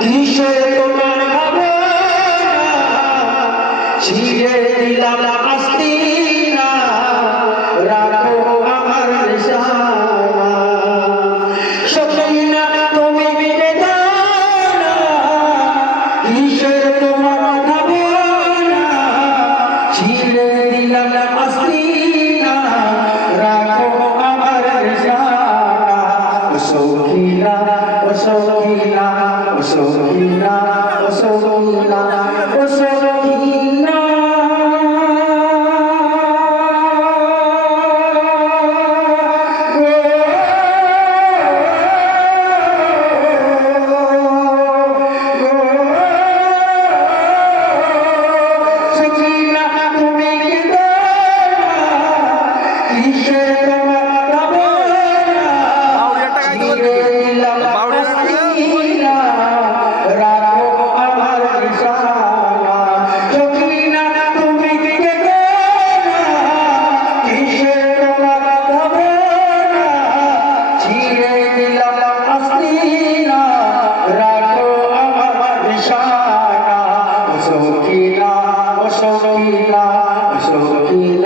কিসের তোমার ভাবনা ছিঁড়ে দিলাম আস্তিনা রাখো আমার নিশানা সকিনা তুমি বিনে দাও না কিসের তোমার ভাবনা ছিঁড়ে দিলাম আস্তিনা রাখো আমার নিশানা সকিনা সকিনা সকিনা সকিনা সকিনা সকিনা তুমি কিসের তোমার ভাবনা ছিঁড়ে দিলাম আস্তিনা রাখো আমার নিশানা সকিনা তুমি কিসের তোমার ভাবনা ছিঁড়ে দিলাম আস্তিনা রাখো আমার নিশানা সকিনা সকিনা সকিনা